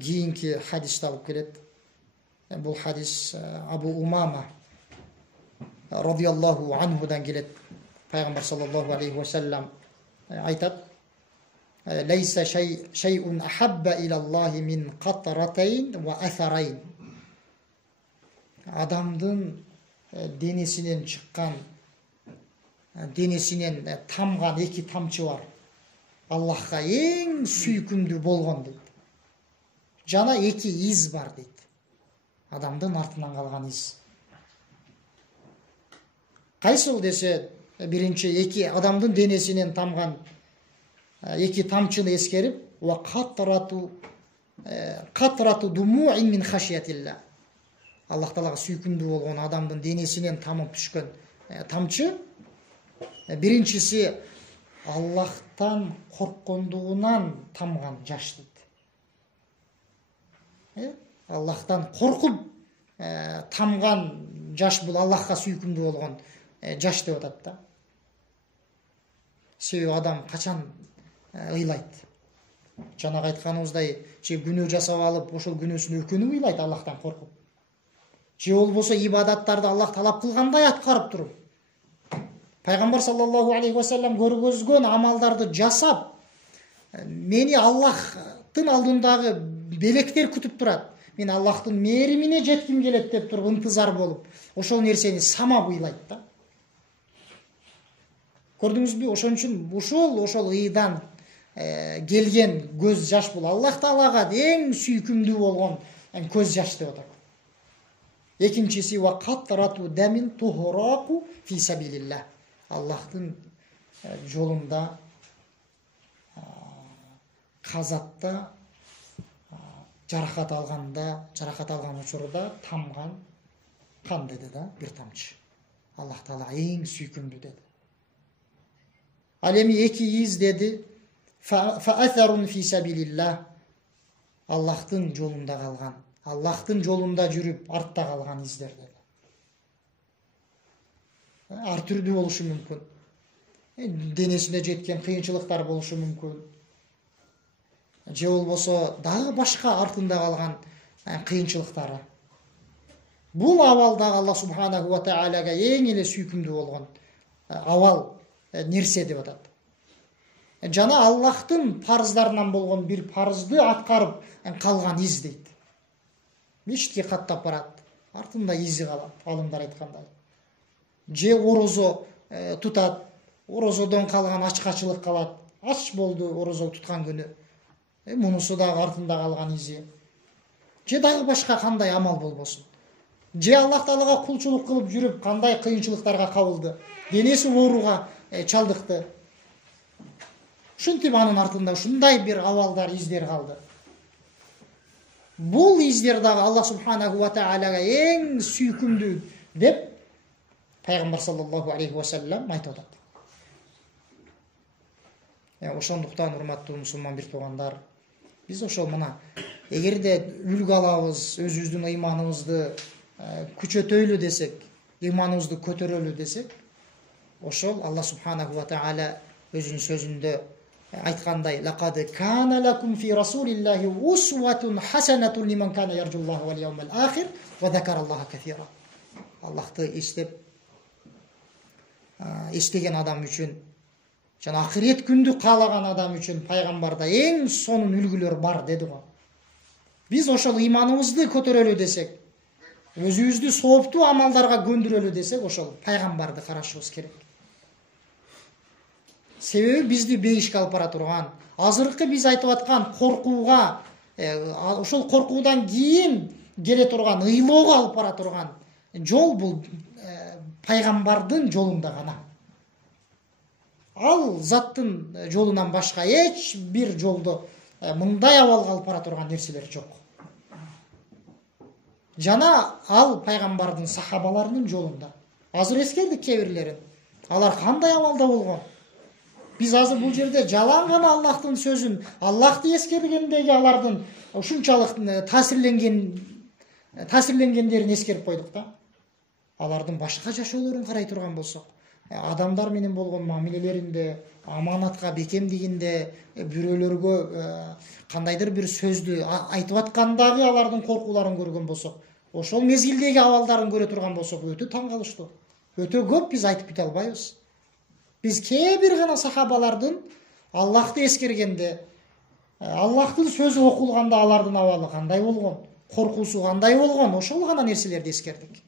кийинки хадисте алып келет. Бул хадис Абу Умама радиаллаху анхудан келет. Пайгамбар саллаллаху алейхи ва саллям айтат: "Лейса шей'ун ахабба илаллахи мин катратейн ва асарейн." Адамдын денесинен чыккан, денесинен тамган эки тамчы бар. Аллахка эң сүйкүмдүү болгон дейт. Жана эки из бар дейт. Адамдын артынан калган из. Кайсыл десе, биринчи эки адамдын денесинен тамган эки тамчыны эскерип, ва катрату думу'ин мин хашиятилла. Аллах Таалага сүйкүмдүү болгон адамдын денесинен тамып түшкөн тамчы, биринчиси Аллахтан корккондугунан тамган жаш дейт. Аллахтан коркуп тамган жаш бул Аллахка сүйкүмдүү болгон жаш деп атат да. Себеби адам качан ыйлайт. Жанагы айтканыбыздай, же күнөө жасап алып, ошол күнөөсүн өкөнүп ыйлайт Аллахтан коркуп. Же болбосо ибадаттарды Аллах талап кылгандай аткарып туруп. Пайгамбар саллаллаху алейхи ва саллям көргөзгөн амалдарды жасап, мени Аллахтын алдындагы белектер күтүп турат. Мен Аллахтын мээримине жетким келет деп туруп ынтызар болуп, ошол нерсени самап ыйлайт да. Көрдүңүзбү? Ошон үчүн ошол ыйдан келген көз жаш бул Аллах Таалага эң сүйкүмдүү болгон көз жаш деп атат. Экинчиси ва катрату дамин тухраку фи сабилилlah. Аллахтын жолунда казатта жаракат алган учурда тамган кан деди да, бир тамчы. Аллах Таала эң сүйкүмдүү деди. Ал эми эки из деди. Фа'атарун фи сабилилlah. Аллахтын жолунда калган, Аллахтын жолунда жүрүп артта калган издер деди. Ар түрдүү болушу мүмкүн. Денесине жеткен кыйынчылыктар болушу мүмкүн. Же болбосо дагы башка артында калган кыйынчылыктары. Бул абалда Аллах субханаху ва таалага эң эле сүйкүмдүү болгон абал нерсе деп атат. Жана Аллахтын парыздарынан болгон бир парызды аткарып калган из дейт. Мешитке каттап барат, артында изи калат, алымдар айткандай. Же орозо тутат, орозодон калган ачкачылык калат. Ач болду орозо туткан күнү. Мунусу дагы артында калган изи. Же дагы башка кандай амал болбосун. Же Аллах Таалага кулчулук кылып жүрүп кандай кыйынчылыктарга кабылды. Денеси ооруга чалдыкты. Ушинтип анын артында ушундай бир абалдар, издер калды. Бул издер дагы Аллах субханаху ва таалага эң сүйкүмдүү деп Пайгамбар саллаллаху алейхи ва саллям айтып атат. Ошондуктан урматтуу мусулман бир туугандар, биз ошол мына эгерде үлгү алабыз, өзүбүздүн ыйманыбызды күчөтөйлү десек, ыйманыбызды көтөрөлү десек, ошол Аллах субханаху ва таала өзүнүн сөзүндө айткандай: "Лакад кана лакум фи расулиллахи усватун хасанатун лиман кана яржуллаха вал яумал ахир ва закараллаха касира." Аллахты эстеген адам үчүн, жана ахирет күндү каалаган адам үчүн пайгамбарда эң сонун үлгүлөр бар деди го. Биз ошол ыйманыбызды көтөрөлү десек, өзүбүздү сооптуу амалдарга көндүрөлү десек, ошол пайгамбарды карашыбыз керек. Себеби бизди бейишке алып бара турган, азыркы биз айтып аткан коркууга, ошол коркуудан кийин келе турган ыйлоого алып бара турган жол бул пайгамбардын жолунда гана. Ал заттын жолунан башка эч бир жолдо мындай абалга алып бара турган нерселер жок. Жана ал пайгамбардын сахабаларынын жолунда. Азыр эскердик кээ-бирлерин. Алар кандай абалда болгон? Биз азыр бул жерде жалаң гана Аллахтын сөзүн, Аллахты эскергендеги алардын ушунчалык таасирленгендерин эскерип койдук да. Алардын башка жашоолорун карай турган болсок, адамдар менен болгон мамилелеринде, аманатка бекемдигинде бирөөлөргө кандайдыр бир сөздү айтып аткандагы алардын коркууларын көргөн болсок, ошол мезгилдеги абалдарын көрө турган болсок өтө таң калыштуу. Өтө көп биз айтып бите албайбыз. Биз кээ бир гана сахабалардын Аллахты эскергенде, Аллахтын сөзү окулганда алардын абалы кандай болгон, коркуусу кандай болгон, ошол гана нерселерди эскердик.